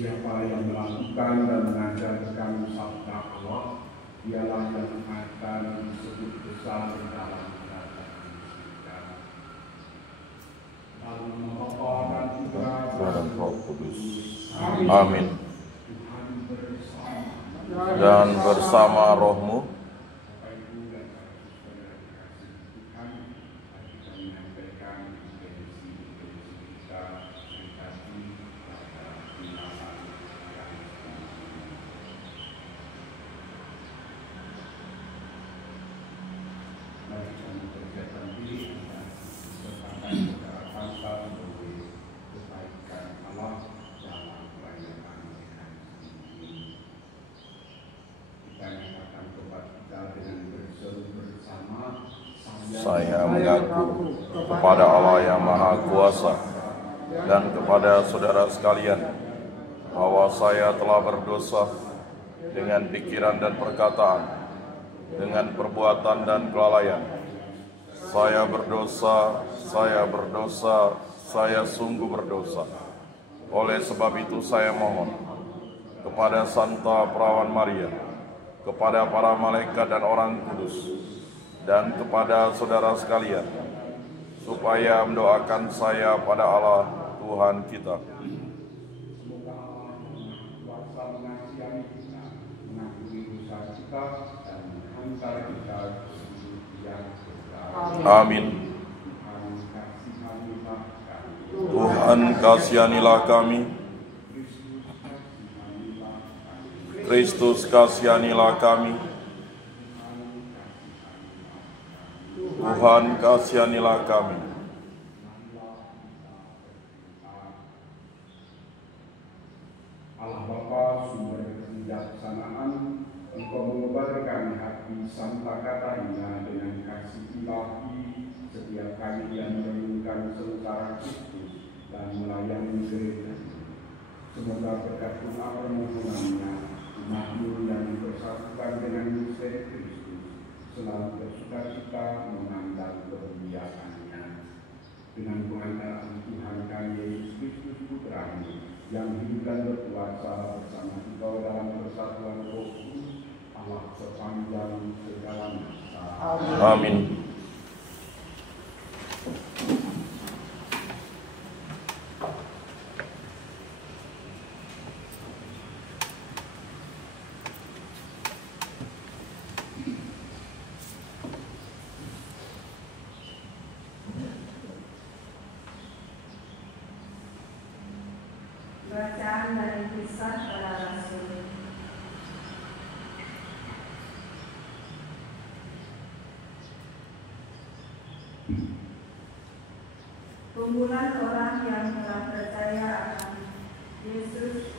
Siapa yang melakukan dan mengajarkan sabda Allah, dialah yang akan disebut besar dalam kerajaan surga. Dalam nama Bapa dan Putra dan Roh Kudus. Amin. Dan bersama rohmu, saya mengaku kepada Allah yang Maha Kuasa dan kepada saudara sekalian bahwa saya telah berdosa dengan pikiran dan perkataan, dengan perbuatan dan kelalaian. Saya berdosa, saya sungguh berdosa. Oleh sebab itu saya mohon kepada Santa Perawan Maria, kepada para malaikat dan orang kudus, dan kepada saudara sekalian, supaya mendoakan saya pada Allah Tuhan kita. Semoga Allah kuasa mengasihani kita, mengampuni dosa kita, dan menghantar kita ke hidup yang kekal. Amin. Tuhan kasihanilah kami. Kristus kasihanilah kami. Tuhan kasihanilah kami. Allah Bapa sumber kebijaksanaan, Engkau mengobarkan hati Santa Katarina dengan kasih ilahi setiap kali dia merenungkan sengsara Kristus dan melayani gereja. Semoga berkat doa permohonannya, umatmu yang dipersatukan dengan misteri Kristus selalu bersuka-cita memandang kemuliaannya. Dengan pengantaran Tuhan kami Yesus Kristus Putra-Mu, yang hidup dan berkuasa bersama Engkau dalam persatuan Roh Kudus, Allah sepanjang segala masa. Amin. Bacaan dari Kisah Para Rasul. Kumpulan orang yang telah percaya akan Yesus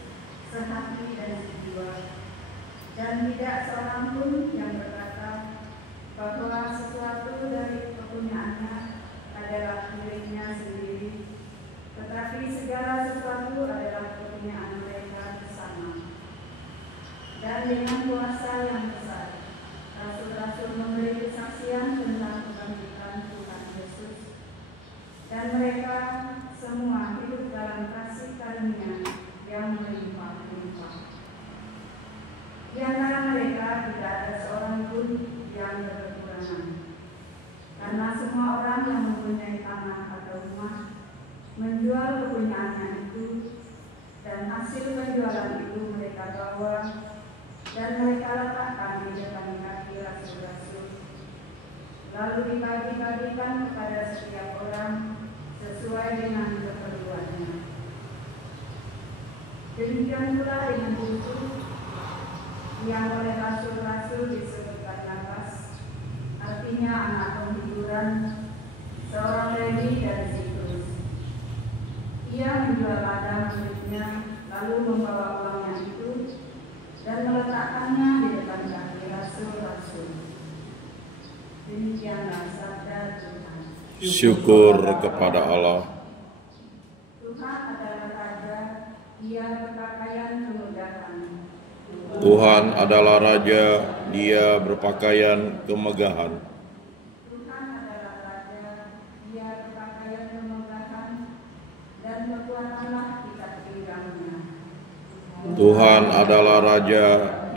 sehati dan sejiwa, dan tidak seorang pun yang berkata bahwa sesuatu dari kepunyaannya adalah miliknya sendiri, tetapi segala sesuatu adalah kepunyaan mereka bersama. Dan dengan kuasa yang besar, rasul-rasul memberi kesaksian tentang kebangkitan Tuhan Yesus, dan mereka semua hidup dalam kasih karunia yang melimpah-limpah. Di antara mereka tidak ada seorang pun yang berkekurangan, karena semua orang yang mempunyai tanah atau rumah menjual kepunyaannya itu, dan hasil penjualan itu mereka bawa dan mereka letakkan di depan kaki rasul-rasul, lalu dibagi-bagikan kepada setiap orang sesuai dengan keperluannya. Demikian pula dengan buku yang oleh rasul-rasul disebutkan nafas, artinya anak penghiburan, seorang Lewi dari Siprus. Ia menjual ladang miliknya, lalu membawa uangnya itu dan meletakkannya di depan kaki rasul-rasul. Demikianlah sabda Tuhan. Syukur kepada Allah. Tuhan adalah Raja, Dia berpakaian kemudahan. Tuhan adalah Raja, Dia berpakaian kemegahan. Tuhan adalah Raja, Dia berpakaian kemegahan, dan kekuatanlah ikat pinggangnya. Tuhan adalah Raja,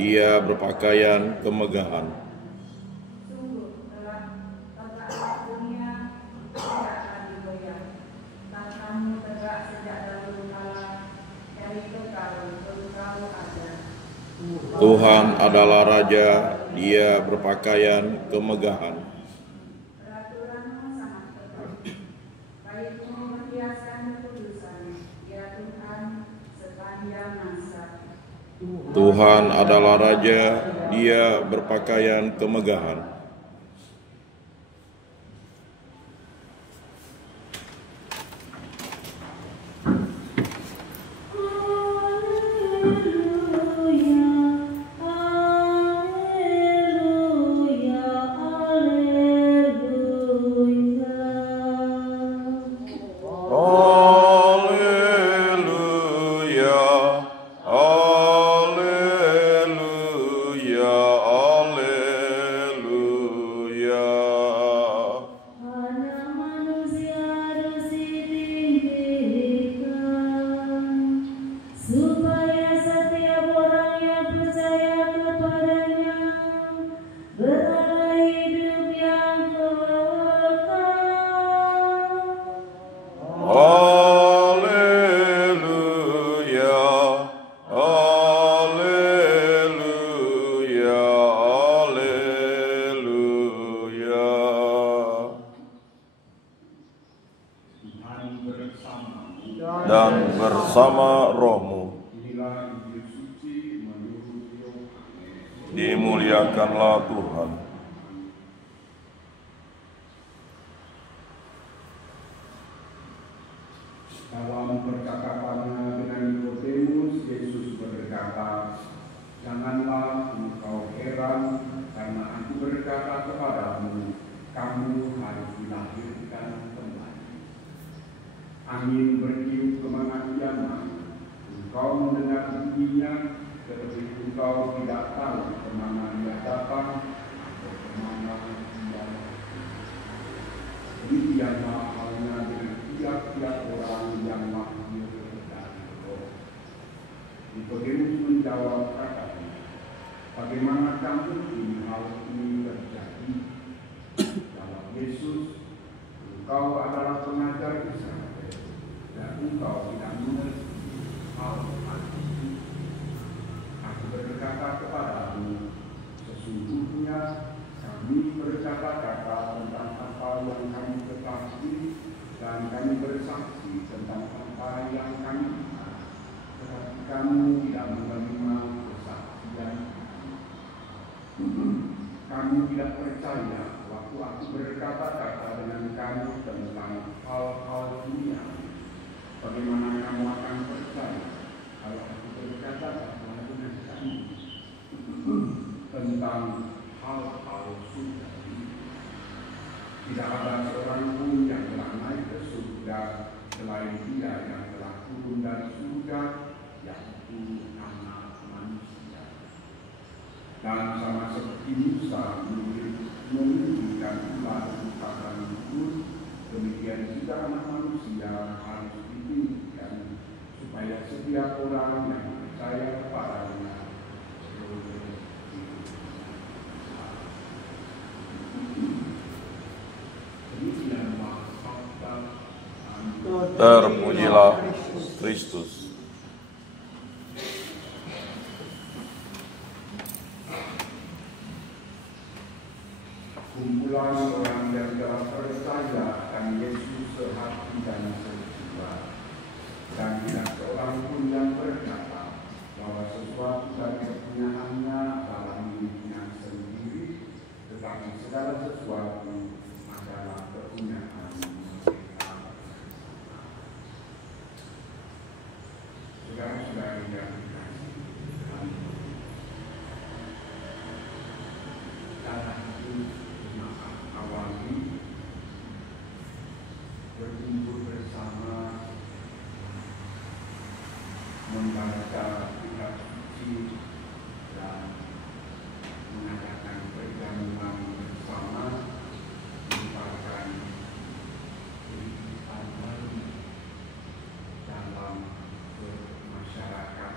Dia berpakaian kemegahan. Sungguh letak dunia tidak akan digoyah. Tahtamu tegak sejak dahulu kala, dari kekal engkau ada. Tuhan adalah Raja, Dia berpakaian kemegahan. Peraturanmu sangat tepat, baikmu berhiaskan kekudusan, ya Tuhan, sepanjang masa. Tuhan adalah Raja, Dia berpakaian kemegahan. Dan bersama rohmu dimuliakanlah Tuhan. Dalam percakapannya dengan Nikodemus, Yesus berkata, "Janganlah engkau heran, karena aku berkata kepadamu, kamu harus dilahirkan kembali. Angin bertiup kemana-mana, engkau mendengar bunyinya, tetapi engkau tidak tahu kemana dia datang atau kemana dia pergi. Demikianlah halnya dengan tiap-tiap orang yang lahir dari roh." Nikodemus menjawab katanya, "Bagaimana mungkin hal ini terjadi?" Jawab Yesus, "Engkau adalah pengajar Israel, dan engkau tidak mengerti hal ini. Aku berkata kepadamu, sesungguhnya kami berkata-kata tentang apa yang kami ketahui, dan kami bersaksi tentang apa yang kami lihat, tetapi kamu tidak menerima kesaksian kami. Kamu tidak percaya waktu aku berkata-kata dengan kamu tentang hal-hal dunia. Bagaimana kamu akan percaya kalau aku berkata-kata dengan kamu tentang hal-hal surga? Tidak ada seorang pun yang telah naik ke surga selain Dia yang telah turun dari surga, yaitu Anak Manusia. Dan sama seperti Musa menunjukkan ular di padang gurun, demikian juga Anak Manusia harus ditunjukkan, supaya setiap orang yang percaya kepadanya Terpujilah Kristus. Kumpulan orang yang telah percaya akan Yesus sehati dan sejiwa, dan tidak seorang pun yang berkata bahwa sesuatu dari kepunyaannya adalah miliknya sendiri, tetapi segala sesuatu adalah kepunyaan mereka. Saudara-saudari yang dikasihi Tuhan, cara itu awali berkumpul bersama, membaca kitab suci dan mengadakan perjamuan bersama, merupakan kehidupan baru dalam bermasyarakat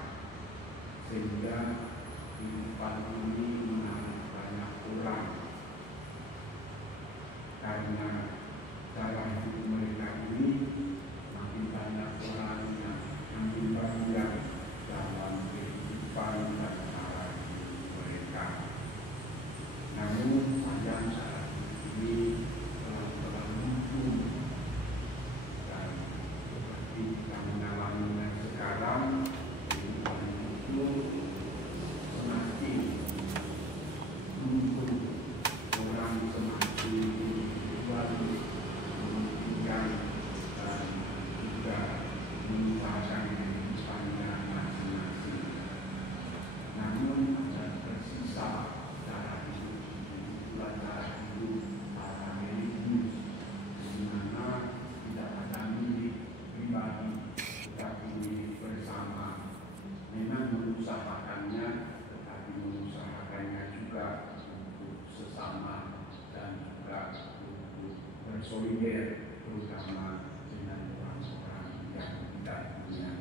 solider, terutama dengan orang-orang yang tidak punya.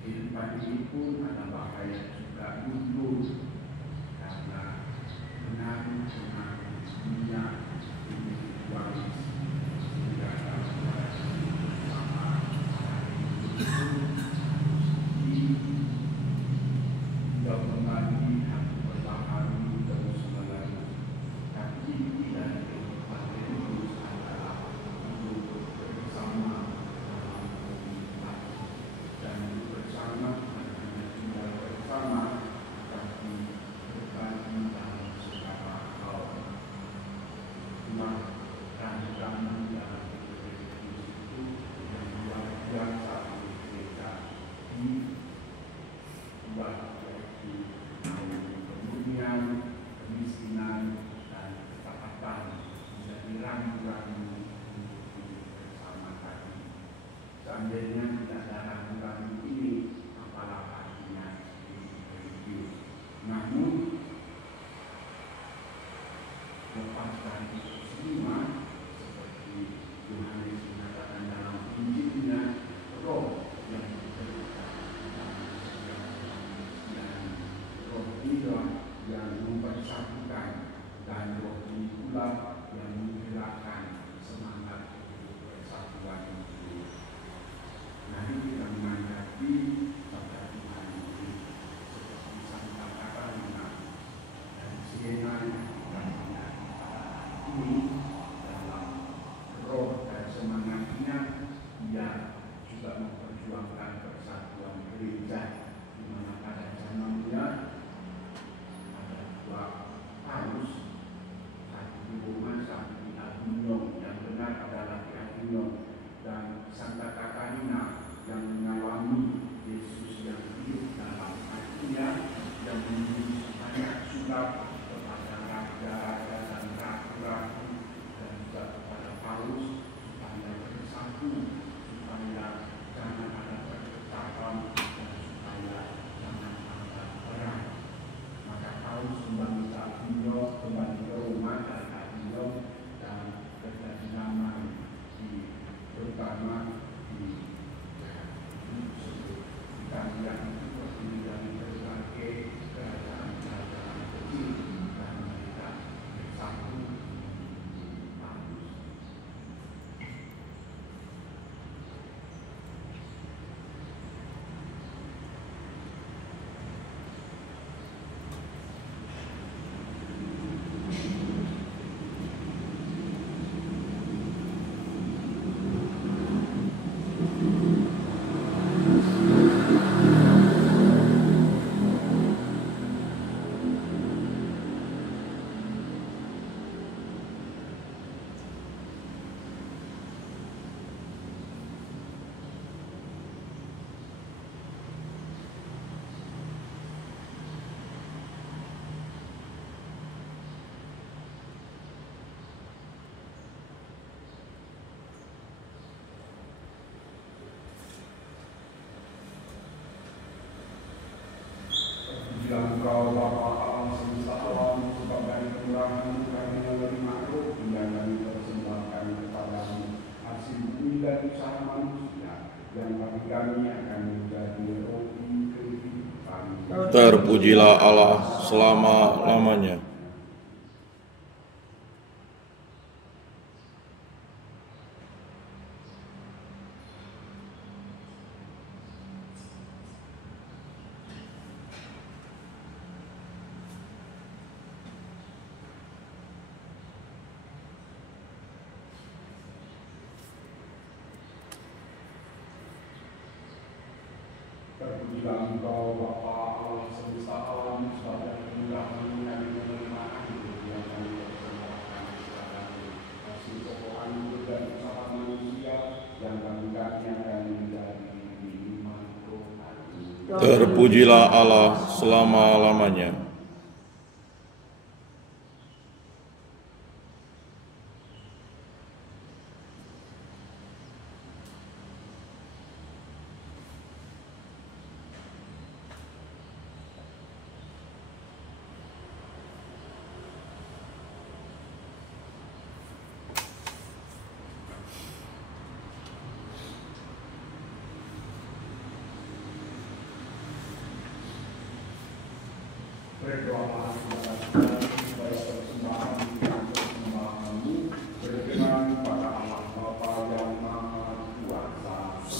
Kehidupan ini pun ada bahaya juga mundur karena pengaruh-pengaruh dunia individualis sehingga dalam sama tidak membagi hati berbahagia terus menerus, tapi tidak kehidupan terus adalah hidup bersama dalam komunitas dan hidup bersama bukan hanya tinggal bersama, tapi berbagi dalam segala hal. Nah, rancangan dalam hidup itu yang luar biasa bagi gereja di kemudian kemiskinan dan ketaatan menjadi ramu-ramu untuk hidup bersama tadi. Seandainya tidak ada ramu-ramu ini, apalah artinya hidup religius. Namun lepas dari itu semua, seperti Yohanes mengatakan dalam Injilnya, roh yang bekerja roh inilah yang mempersatukan dan roh ini pula yang menggerakkan semangat untuk persatuan itu. Mari kita menghadapi pada Tuhan ini seperti Santa Katarina dan Siena yang kita menghadapi ini dalam roh dan semangatnya. Ia juga memperjuangkan persatuan gereja di mana pada zamannya harus satu di Roma, satu di Avignon. Yang benar adalah di Avignon. Dan Santa Katarina yang mengalami Yesus yang hidup dalam hatinya, yang menulis banyak surat kepada raja-raja dan ratu-ratu dan juga kepada Paulus supaya bersatu, supaya jangan ada percakapan dan supaya jangan ada perang. Maka Paulus kembali ke Avignon, kembali ke Roma dari Avignon dan terjadi damai terutama di Italia itu terdiri dari berbagai kerajaan-kerajaan kecil dan mereka bersatu Paulus. Terpujilah Engkau Bapa Allah semesta alam, sebab dari kemurahan-Mu kami memberi makhluk yang kami persembahkan kepadamu hasil bumi dan usaha manusia yang bagi kami akan menjadi roti kehidupan. Terpujilah Allah selama-lamanya. Terpujilah Engkau Bapa Allah semesta alam, sebab dari kemurahan-Mu kami memberi makhluk yang kami persembahkan kepadamu hasil pokok anggur dan usaha manusia yang bagi kami akan menjadi minuman rohani. Terpujilah Allah selama-lamanya.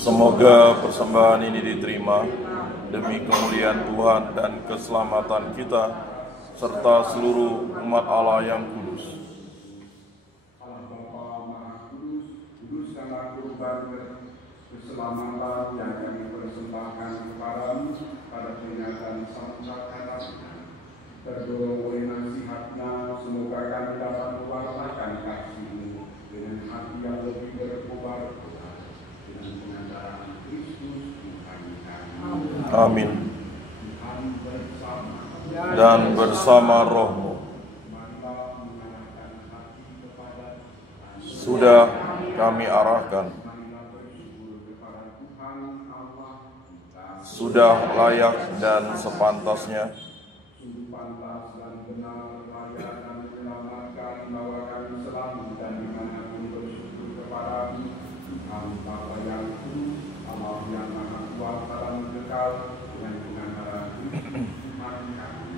Semoga persembahan ini diterima demi kemuliaan Tuhan dan keselamatan kita, serta seluruh umat Allah yang kudus. Allah Bapa Maha Kudus, kuduskanlah kurban keselamatan yang kami persembahkan kepadamu pada peringatan Santa Katarina. Terdorong oleh nasihatnya, semoga kami dapat mewartakan kasih-Mu dengan hati yang lebih berkobar dengan pengantaran Kristus Tuhan kami. Amin. Tuhan bersama Dan bersama rohmu. marilah mengarahkan hati kepada Sudah kami arahkan. marilah bersyukur kepada Tuhan Allah kita. Sudah layak dan sepantasnya. Sungguh pantas dan benar layak dan menyelamatkan bahwa kami selalu dan dimanapun bersyukur kepada-Mu, Tuhan Bapa yang kudus, Allah yang maha kuasa dan kekal, dengan pengantaran Kristus Tuhan kami.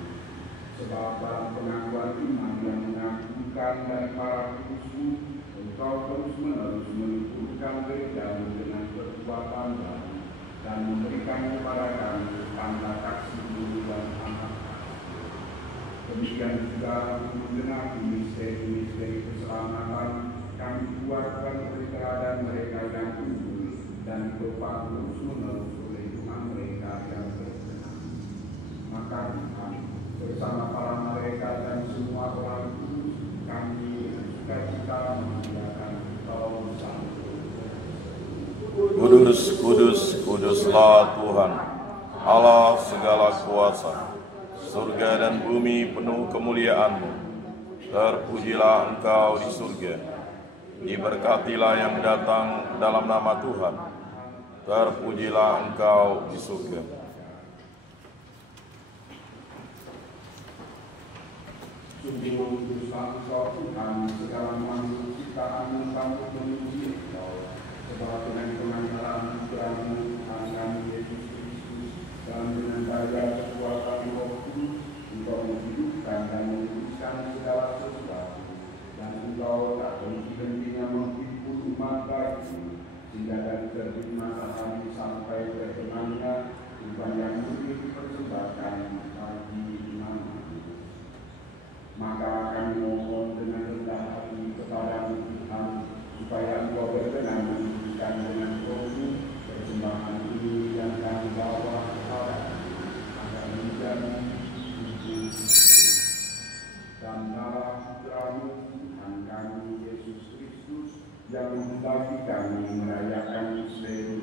Sebab dalam pengakuan iman yang mengagumkan dari para kudus-Mu, Engkau terus-menerus menuturkan gereja-Mu dengan kekuatan baru dan memberikan kepada kami tanda kasih-Mu dan anak. Demikian juga mengenai misteri-misteri keselamatan, kami buatkan keberadaan mereka yang unggul dan ditopang terus-menerus oleh Tuhan mereka yang berkenan. Maka Tuhan, bersama para mereka dan semua orang kudus, kami sukacita mengucapkan Engkau satu. Kudus, kudus, kuduslah Tuhan, Allah segala kuasa. Surga dan bumi penuh kemuliaan-Mu. Terpujilah Engkau di surga. Diberkatilah yang datang dalam nama Tuhan. Terpujilah Engkau di surga. Sungguh kuduslah Engkau Tuhan, segala makhluk ciptaan-Mu patut memuji Engkau. Sebab dengan pengantaran putra-Mu Tuhan kami Yesus Kristus, dan dengan daya kekuatan Roh Kudus, Engkau menghidupkan dan menguduskan segala sesuatu, dan Engkau tak henti-hentinya menghibur umat baik-Mu, sehingga dari terbit matahari sampai terbenamnya, Tuhan yang murni dipersembahkan bagi iman-Mu. Maka kami mohon dengan rendah hati kepada-Mu Tuhan, supaya Engkau berkenan menunjukkan dengan Roh-Mu persembahan ini yang kami bawa kepada-Mu, agar menjadi tubuh dan darah Putra-Mu Tuhan kami Yesus Kristus, yang membagi kami merayakan misteri.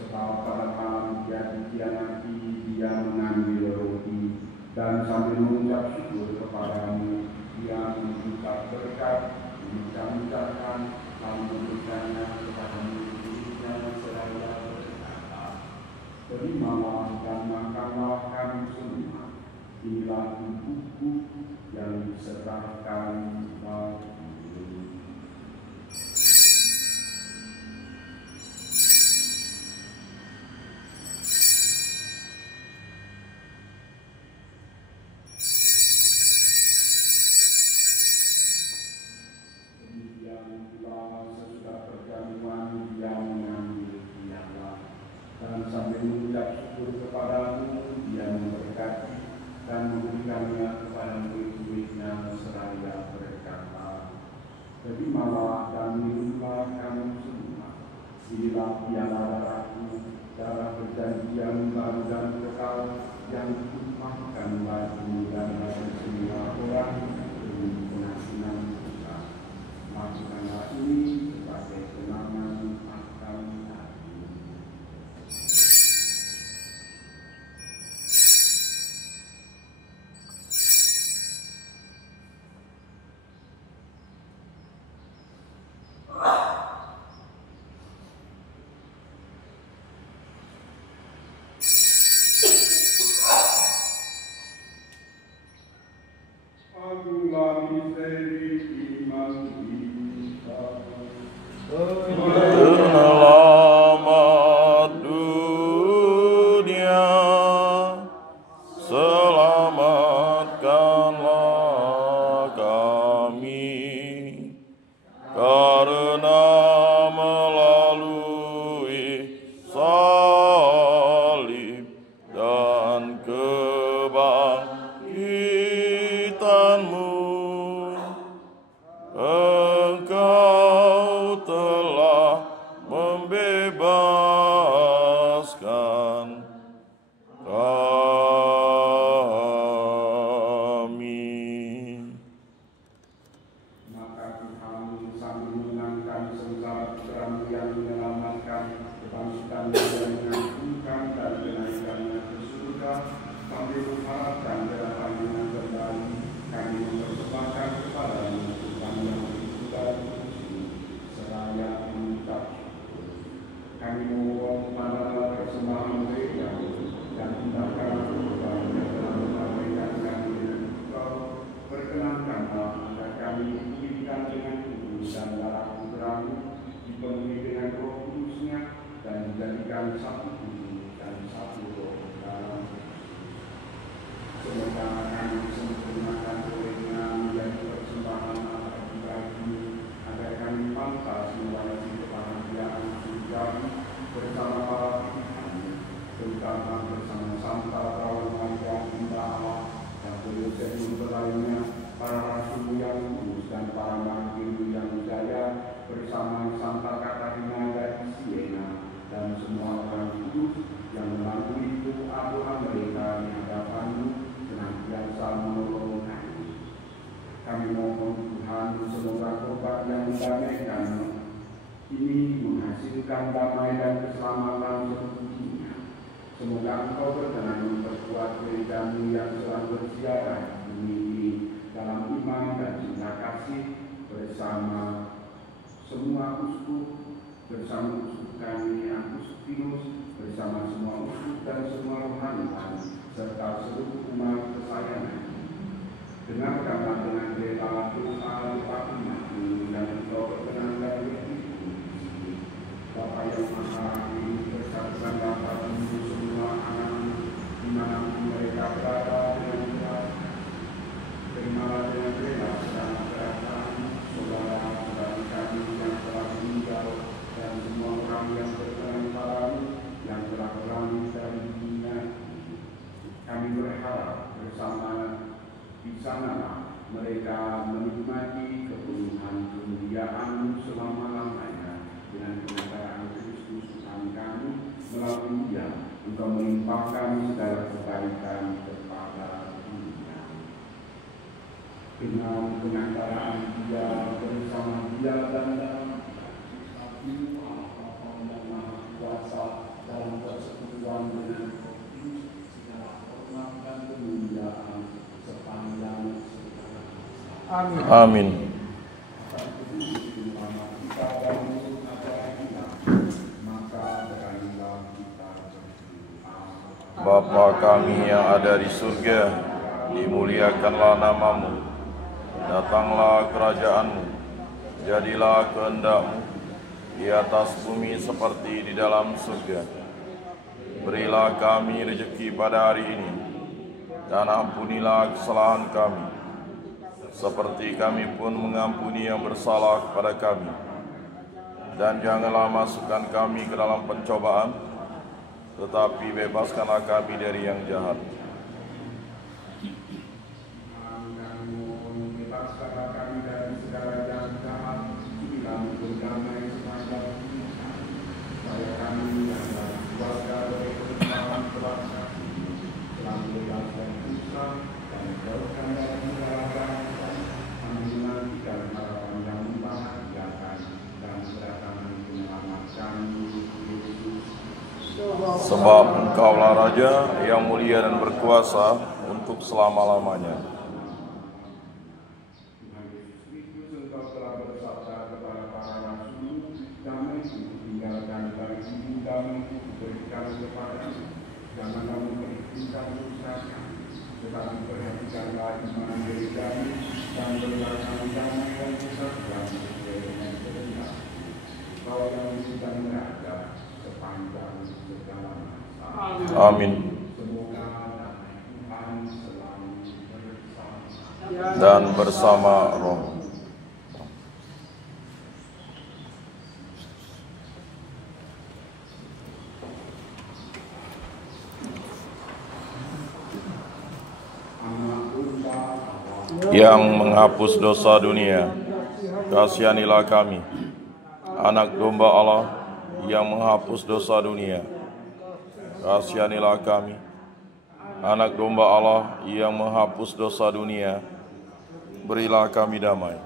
Sebab pada malam Dia dikhianati, Dia mengambil roti, dan sambil mengucap syukur kepada-Mu, Dia mengucap berkat, mengucapkan, lalu memberikannya kepada murid-muridnya seraya berkata, terimalah dan makanlah kami semua, inilah tubuhku yang diserahkan bagimu. Sesudah perjamuan Dia mengambil piala, dan sambil mengucap syukur kepada-Mu, Dia memberkati dan memberikannya kepada murid-murid-Nya seraya berkata, terimalah dan minumlah kamu semua, inilah piala darah-Ku, darah perjanjian baru dan kekal, yang ditumpahkan bagimu dan bagi semua orang demi pengampunan dosa. Lakukanlah ini sebagai kenangan akan aku. Agulah misteri iman kita. Selamat dunia, selamatkanlah kami, karena melalui sambil menangkan sengsara Putra-Mu yang menyelamatkan, kebangkitan yang mengagunkan dan kenaikannya ke surga, sambil mengharapkan kedatangannya kembali, kami mempersembahkan kepada-Mu Tuhan yang hidup dan kudus, seraya mengucap syukur. Kami memohon pada persembahan gereja dan tindakan Tuhan yang telah menyampaikan kami dengan Engkau, perkenankanlah agar kami diberikan dengan kudus dan darah Putra-Mu, dipenuhi dengan Roh Kudus-Nya, dan dijadikan satu tubuh dan satu roh dalam semoga kami disempurnakan olehnya menjadi persembahan bagi agar kami pantas mewarisi kebahagiaan surgawi bersama para Tuhan, terutama bersama Santa Perawan Maria Bunda Allah dan Yosef lainnya, para rasul yang kudus dan para martir yang jaya, bersama Santa Katarina dari Siena dan semua orang kudus yang melalui doa-doa mereka di hadapan-Mu senantiasa menolong kami. Kami mohon Tuhan, semoga korban yang mendamaikan ini menghasilkan damai dan keselamatan seluruh dunia. Semoga Engkau berkenan memperkuat gereja-Mu yang telah berziarah bumi ini dalam iman dan cinta kasih, bersama semua uskup, bersama uskup kami Agustinus, bersama semua uskup dan semua rohaniwan, serta seluruh umat kesayangan. Dengarkanlah dengan rela doa umat-Mu dan Engkau berkenan dari Bapa yang Maha Agung, bersatukan dapat menuju semua anak-Mu dimanapun mereka berada dengan jelas. Terimalah dengan rela segala kerajaan saudara-saudara kami yang telah meninggal dan semua orang yang berkenan padamu yang telah berlari dari dunia. Kami berharap bersama di sanalah mereka menikmati kepenuhan kemuliaan-Mu selama-lamanya dengan penyertaan Kristus Tuhan kami. Melalui Dia Engkau melimpahkan segala kebaikan kepada dunia. Dengan pengantaraan Dia, bersama Dia dan dalam Satu Allah Bapa dan Maha Kuasa, dalam persekutuan dengan Kristus, segala hormat dan kemuliaan sepanjang segala masa. Amin. Amin. Bapa kami yang ada di surga, dimuliakanlah nama-Mu, datanglah kerajaan-Mu, jadilah kehendak-Mu di atas bumi seperti di dalam surga. Berilah kami rezeki pada hari ini, dan ampunilah kesalahan kami, seperti kami pun mengampuni yang bersalah kepada kami. Dan janganlah masukkan kami ke dalam pencobaan, tetapi bebaskanlah kami dari yang jahat. Bebaskanlah kami dari segala yang jahat, berilah berdamai sepanjang dunia, supaya kami yang dalam keluarga dari kebenaran keluarga selalu bebas dari dosa dan dijauhkan dari neraka, sambil menantikan harapan yang membahagiakan dan kedatangan penyelamat kami, Yesus. Sebab Engkaulah Raja yang mulia dan berkuasa untuk selama-lamanya. Tuhan Yesus Kristus, Engkau telah bersabda kepada para rasul, damai-Ku tinggalkan dari sini, damai-Ku berikan kepadamu. Janganlah memperhitungkan dosa kami, tetapi perhatikanlah iman gereja-Mu dan berilah kami damai dan kesatuan sesuai dengan kehendak. Engkau yang hidup dan berada sepanjang segala masa. Amin. Semoga damai Tuhan selalu bersama Dan bersama roh. Anak domba Allah Yang menghapus dosa dunia, kasihanilah kami. Anak domba Allah yang menghapus dosa dunia, kasihanilah kami. Anak domba Allah yang menghapus dosa dunia, berilah kami damai.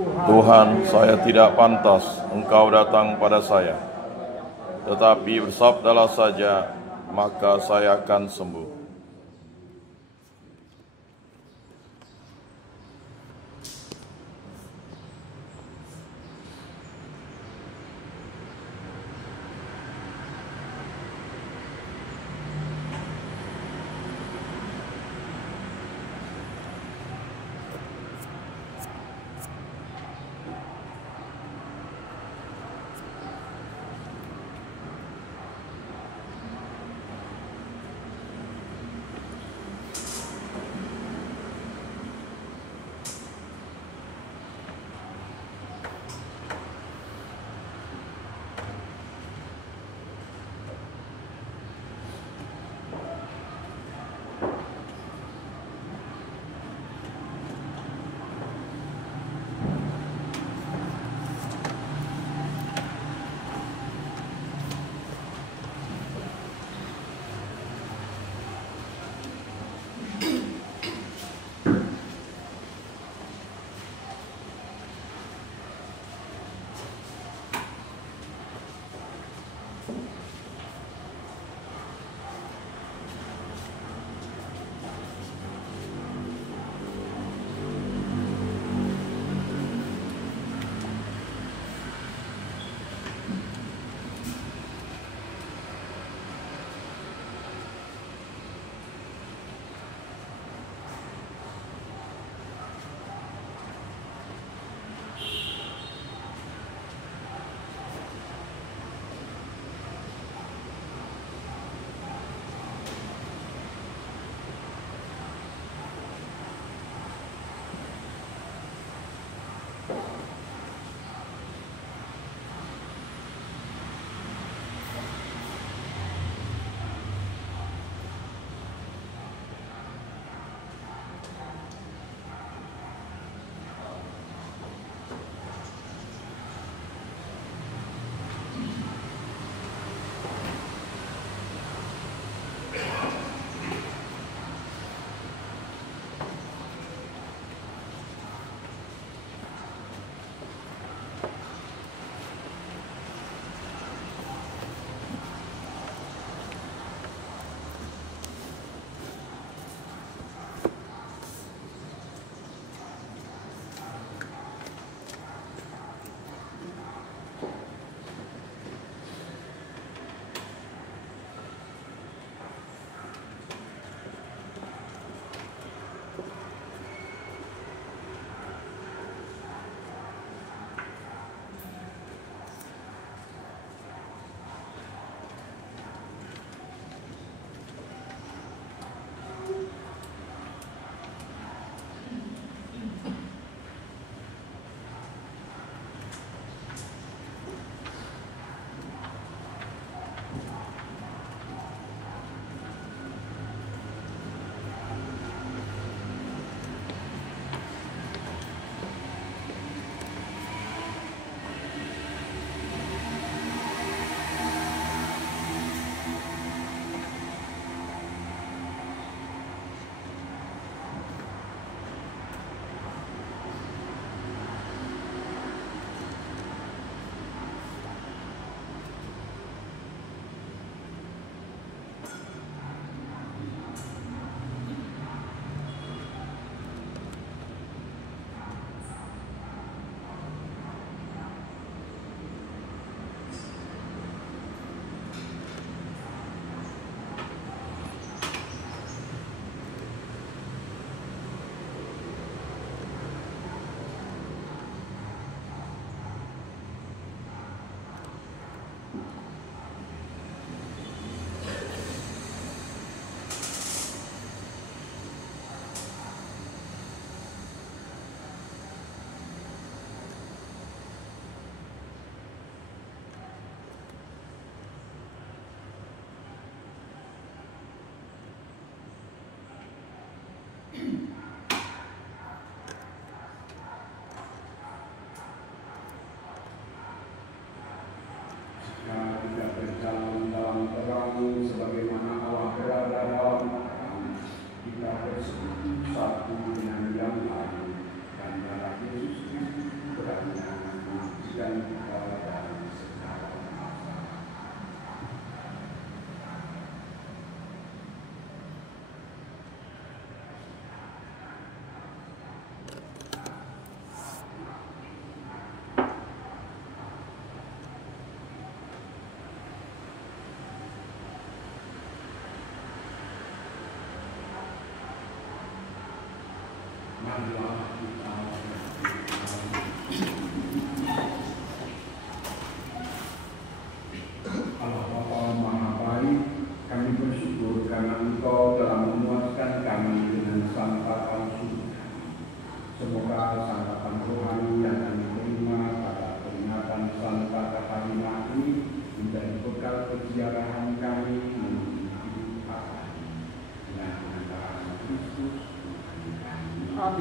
Tuhan, saya tidak pantas Engkau datang pada saya, tetapi bersabdalah saja, maka saya akan sembuh.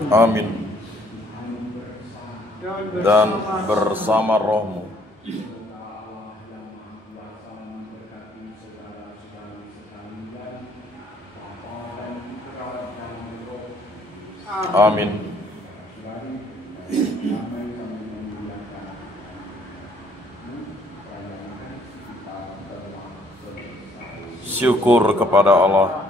Amin. Dan bersama rohmu. Amin. Syukur kepada Allah.